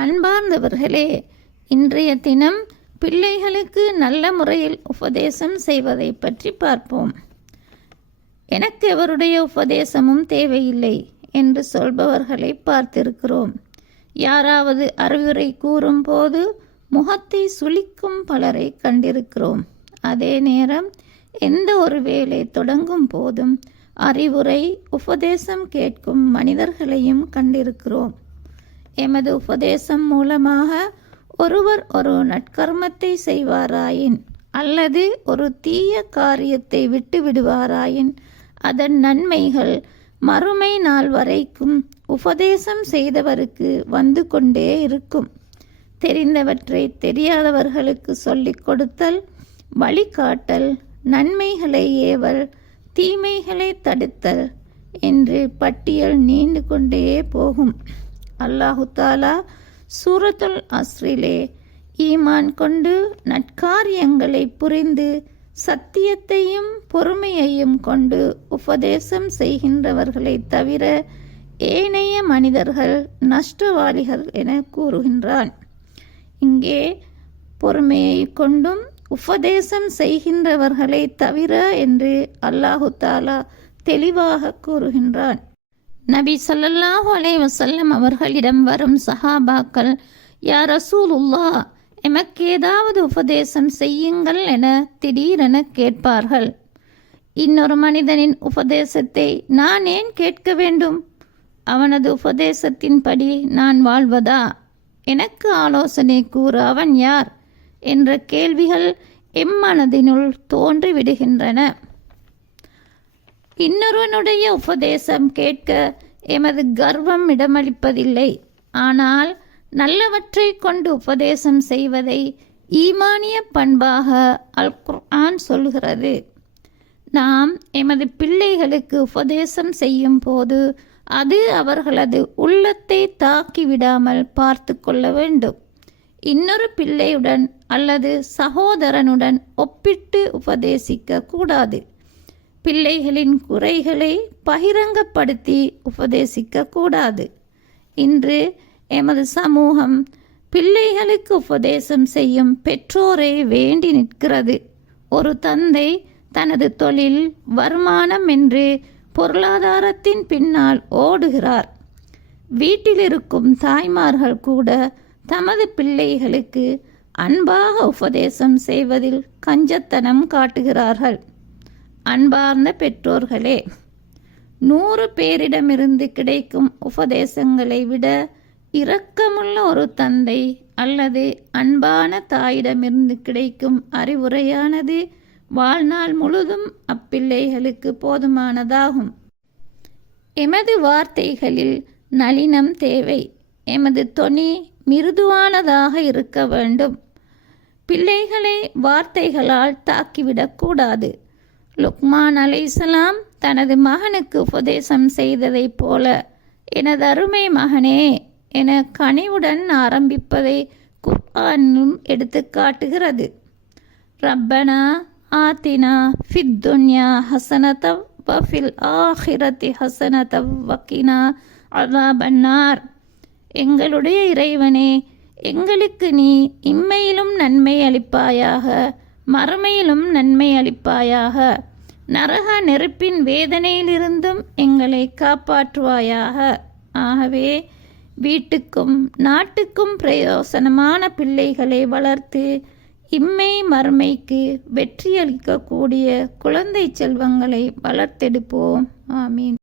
அன்பார்ந்தவர்களே, இன்றைய தினம் பிள்ளைகளுக்கு நல்ல முறையில் உபதேசம் செய்வதை பற்றி பார்ப்போம். எனக்கு எவருடைய உபதேசமும் தேவையில்லை என்று சொல்பவர்களை பார்த்திருக்கிறோம். யாராவது அறிவுரை கூறும் போது முகத்தை சுளிக்கும் பலரை கண்டிருக்கிறோம். அதே நேரம் எந்த ஒரு வேலை தொடங்கும் போதும் அறிவுரை உபதேசம் கேட்கும் மனிதர்களையும் கண்டிருக்கிறோம். எமது உபதேசம் மூலமாக ஒருவர் ஒரு நற்கர்மத்தை செய்வாராயின் அல்லது ஒரு தீய காரியத்தை விட்டு விடுவாராயின் அதன் நன்மைகள் மறுமை நாள் வரைக்கும் உபதேசம் செய்தவருக்கு வந்து கொண்டே இருக்கும். தெரிந்தவற்றை தெரியாதவர்களுக்கு சொல்லிக் கொடுத்தல், வழிகாட்டல், நன்மைகளை ஏவல், தீமைகளை தடுத்தல் என்று பட்டியல் நீண்டு கொண்டே போகும். அல்லாஹு தாலா சூரத்துல் அஸ்ரிலே ஈமான் கொண்டு நற்காரியங்களை புரிந்து சத்தியத்தையும் பொறுமையையும் கொண்டு உபதேசம் செய்கின்றவர்களை தவிர ஏனைய மனிதர்கள் நஷ்டவாளிகள் என கூறுகின்றான். இங்கே பொறுமையை கொண்டும் உபதேசம் செய்கின்றவர்களை தவிர என்று அல்லாஹு தாலா தெளிவாக கூறுகின்றான். நபி ஸல்லல்லாஹு அலைஹி வஸல்லம் அவர்களிடம் வரும் சஹாபாக்கள், யா ரசூலுல்லாஹ், எமக்கு ஏதாவது உபதேசம் செய்யுங்கள் என திடீரென கேட்பார்கள். இன்னொரு மனிதனின் உபதேசத்தை நான் ஏன் கேட்க வேண்டும்? அவனது உபதேசத்தின்படி நான் வாழ்வதா? எனக்கு ஆலோசனை கூற அவன் யார் என்ற கேள்விகள் எம்மனதினுள் தோன்றிவிடுகின்றன. இன்னொருவனுடைய உபதேசம் கேட்க எமது கர்வம் இடமளிப்பதில்லை. ஆனால் நல்லவற்றை கொண்டு உபதேசம் செய்வதை ஈமானிய பண்பாக அல் குர்ஆன் சொல்கிறது. நாம் எமது பிள்ளைகளுக்கு உபதேசம் செய்யும் போது அது அவர்களது உள்ளத்தை தாக்கிவிடாமல் பார்த்து கொள்ள வேண்டும். இன்னொரு பிள்ளையுடன் அல்லது சகோதரனுடன் ஒப்பிட்டு உபதேசிக்க கூடாது. பிள்ளைகளின் குறைகளை பகிரங்கப்படுத்தி உபதேசிக்க கூடாது. இன்று எமது சமூகம் பிள்ளைகளுக்கு உபதேசம் செய்யும் பெற்றோரை வேண்டி நிற்கிறது. ஒரு தந்தை தனது தொழில், வருமானம் என்று பொருளாதாரத்தின் பின்னால் ஓடுகிறார். வீட்டிலிருக்கும் தாய்மார்கள் கூட தமது பிள்ளைகளுக்கு அன்பாக உபதேசம் செய்வதில் கஞ்சத்தனம் காட்டுகிறார்கள். அன்பார்ந்த பெற்றோர்களே, 100 பேரிடமிருந்து கிடைக்கும் உபதேசங்களை விட இரக்கமுள்ள ஒரு தந்தை அல்லது அன்பான தாயிடமிருந்து கிடைக்கும் அறிவுரையானது வாழ்நாள் முழுதும் அப்பிள்ளைகளுக்கு போதுமானதாகும். எமது வார்த்தைகளில் நளினம் தேவை. எமது தொனி மிருதுவானதாக இருக்க வேண்டும். பிள்ளைகளை வார்த்தைகளால் தாக்கிவிடக்கூடாது. லுக்மான் அலைஹிஸ்ஸலாம் தனது மகனுக்கு உபதேசம் செய்ததைப் போல, எனது அருமை மகனே என கனிவுடன் ஆரம்பிப்பதை குர்ஆனும் எடுத்து காட்டுகிறது. ரப்பனா ஆத்தினா ஃபித் துன்யா ஹஸனத வ ஃபில் ஆஹிரத்தி ஹஸனத வகினா அஸாபன்னார். எங்களுடைய இறைவனே, எங்களுக்கு நீ இம்மையிலும் நன்மை அளிப்பாயாக, மறுமையிலும் நன்மை அளிப்பாயாக. நரக நெருப்பின் வேதனையிலிருந்தும் எங்களை காப்பாற்றுவாயாக. ஆகவே வீட்டுக்கும் நாட்டுக்கும் பிரயோசனமான பிள்ளைகளை வளர்த்து இம்மை மறுமைக்கு வெற்றியளிக்கக்கூடிய குழந்தை செல்வங்களை வளர்த்தெடுப்போம். ஆமீன்.